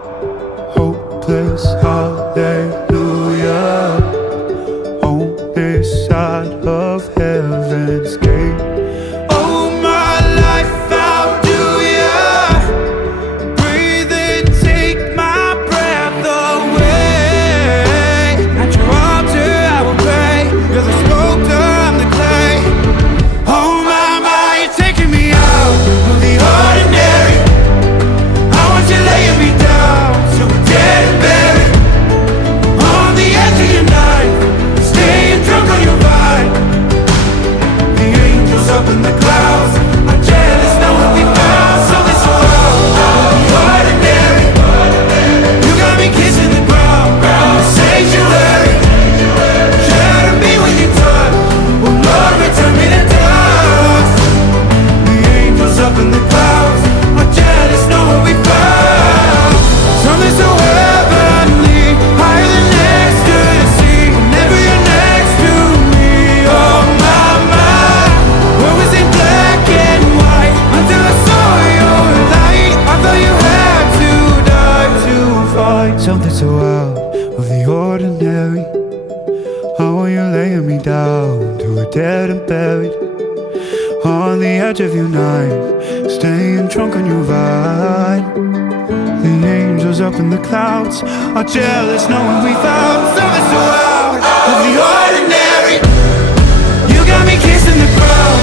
Hopeless hallelujah on this side of heaven's gate. Oh, my life, how do ya breathe and take my breath away? At your altar I will pray. You're the sculptor, I'm the clay. Oh my, you're taking me out of the ordinary. I want you laying me down so we're dead and buried on the edge of your night, staying drunk on your vibe. The angels up in the clouds are jealous knowing we found something so out of the ordinary. You got me kissing the ground in the sanctuary. Shatter me when you touch, oh Lord, return me to dust. The angels up in the clouds are jealous knowing we found something so heavenly, higher than ecstasy. Whenever you're next to me, oh my, what was in black and white until I saw your light. I thought you had to die to find something so out of the ordinary. How are you laying me down to a dead and buried on the edge of your night, staying drunk on your vine. The angels up in the clouds are jealous knowing we found something so out of the ordinary. You got me kissing the ground